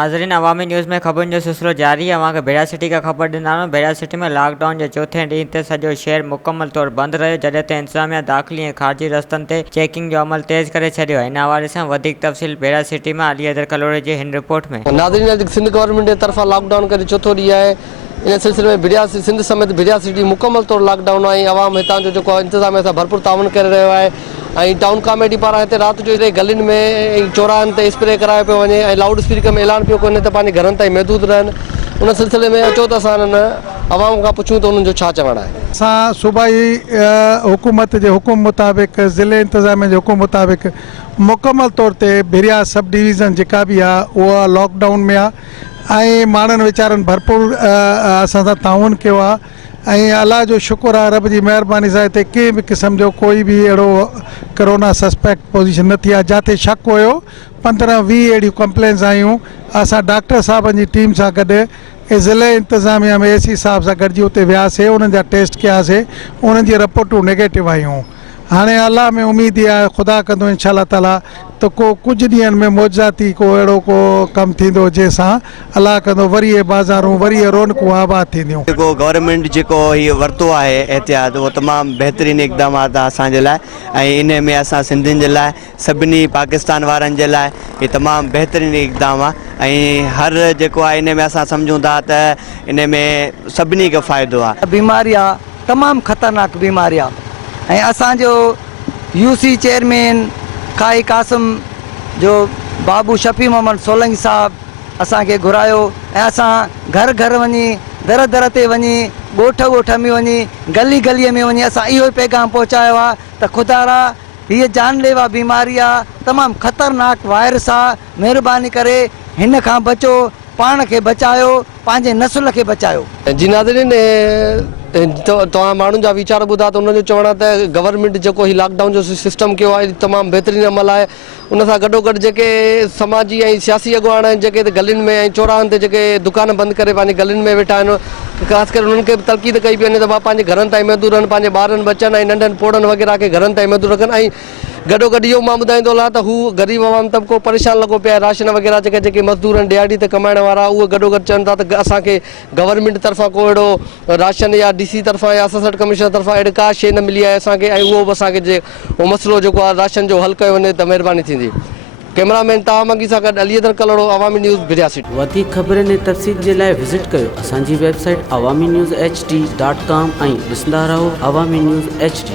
नाज़रीन, अवामी न्यूज़ में खबरुनि जो सिलसिलो जारी है। अवां खे बेड़ा सिटी का ख़बर ॾिना। बेड़ा सिटी में लॉकडाउन के चौथे ॾींहं ते सॼो शहर मुकम्मल तौर बंद रहियो, जॾहिं त इंतज़ामिया दाख़िली ऐं ख़ारिजी रस्तनि ते चेकिंग जो अमल तेज़ करे छॾियो आहे। इन हवाले सां वधीक तफ़सील बेड़ा सिटी में अली हैदर कलोड़े जी हिन रिपोर्ट में। नाज़रीन, सिंध गवर्नमेंट जे तरफ़ां लॉकडाउन करे चौथो ॾींहुं आहे। इन सिलसिले में भिड़िया सिंध समेत भिड़िया सिटी मुकम्मल तौर लॉकडाउन आहे। आवाम हितां जो जेको इंतज़ामिया सां भरपूर ताउन करे रहियो आहे। ऐं टाउन कमेटी पारां हिते राति जो हिते गलियुनि में चौराहनि ते स्प्रे करायो पियो वञे ऐं लाउड स्पीकर में ऐलान पियो कोन्हे त पंहिंजे घरनि ताईं महदूद रहनि। उन सिलसिले में अचो त असां आवाम खां पुछूं त उन्हनि जो छा चवणु आहे। असां सूबाई हुकूमत जे हुकुम मुताबिक़, ज़िले इंतज़ामिया जे हुकुम मुताबिक़ मुकम्मल तौर ते भिड़िया सब डिवीज़न जेका बि आहे उहा लॉकडाउन में आहे ऐं माण्हुनि वीचारनि भरपूर असां सां ताउन कयो आहे। ऐं अलाह जो शुक्र आहे, रब जी महिरबानी सां हिते कंहिं बि क़िस्म जो कोई बि अहिड़ो कोरोना सस्पेक्ट पोज़ीशन न थी आहे। जिते शक हुयो 15-20 अहिड़ियूं कंप्लेंट्स आयूं। असां डॉक्टर साहबनि जी टीम सां गॾु ज़िले इंतज़ामिया में एसी साहब सां गॾिजी उते वियासीं, उन्हनि जा टेस्ट कयासीं, उन्हनि जी रिपोर्टूं नेगेटिव आयूं। हाणे अल्लाह में उम्मीद आहे, खुदा कंदो इंशाअल्लाह ताला त कुझु ॾींहंनि में मौजाती को अहिड़ो को कमु थींदो जंहिंसां अल्लाह कंदो वरी ये बाज़ारूं वरी ये रौनकूं आबाद थींदियूं। जेको गवर्नमेंट जेको हीअ वरितो आहे एहतियात, उहो तमामु बहितरीनु इक़दामात आहे असांजे लाइ। ऐं इन में असां सिंधियुनि जे लाइ, सभिनी पाकिस्तान वारनि जे लाइ हीअ तमामु बहितरीनु इक़दाम आहे। ऐं हर जेको आहे इन में असां सम्झूं था त इन में सभिनी खे फ़ाइदो आहे। बीमारी आहे, तमामु ख़तरनाक बीमारी आहे। ऐं असांजो यूसी चेयरमैन काई कासिम जो बाबू शफ़ी मोहम्मद सोलंकी साहब असांखे घुरायो ऐं असां घर घर वञी, दर दर ते वञी, ॻोठ ॻोठ में वञी, गली गलीअ में वञी असां इहो ई पैगाम पहुचायो आहे त ख़ुदारा हीअ जानलेवा बीमारी आहे, तमामु ख़तरनाक वायरस आहे। महिरबानी करे हिन खां बचो, पाण खे बचायो, पंहिंजे नसुल खे बचायो। जी नाज़रीन, तव्हां माण्हुनि जा वीचार ॿुधा त उन्हनि जो चवणु आहे त गवर्नमेंट जेको ही लॉकडाउन जो सिस्टम कयो आहे तमामु बहितरीनु अमल आहे। उन सां गॾोगॾु जेके समाजी ऐं सियासी अॻुवान आहिनि, जेके गलियुनि में ऐं चौराहनि ते जेके दुकान बंदि करे पंहिंजे गलियुनि में वेठा आहिनि, ख़ासि करे उन्हनि खे तलक़ीद कई पई वञे त मां पंहिंजे घरनि ताईं महदूद रहनि, पंहिंजे ॿारनि बचनि ऐं नंढनि पोड़नि वग़ैरह खे घरनि ताईं महदूद रखनि। ऐं गॾोगॾु इहो मां ॿुधाईंदो हलां त हू ग़रीब आवाम तबिको परेशान लॻो पिया आहे। राशन वग़ैरह जेके मज़दूर आहिनि, ॾियाड़ी ते कमाइण वारा, उहे गॾोगॾु चवनि था त असांखे गवर्नमेंट तरफ़ां को अहिड़ो राशन या DC तरफ़ां या असिस्टेंट कमिश्नर तरफ़ां अहिड़ी का शइ न मिली आहे असांखे। ऐं उहो बि असांखे उहो मसइलो जेको आहे राशन जो हल कयो वञे त महिरबानी थींदी। कैमरामैन तव्हां मंगी सां गॾु अली हैदर कलोड़ो, अवामी न्यूज़ भिड़िया सिटी। वधीक ख़बरुनि ऐं तफ़सील जे लाइ विज़िट कयो असांजी वेबसाइट awamiNewsHD.com ऐं ॾिसंदा रहो अवामी न्यूज़ HD।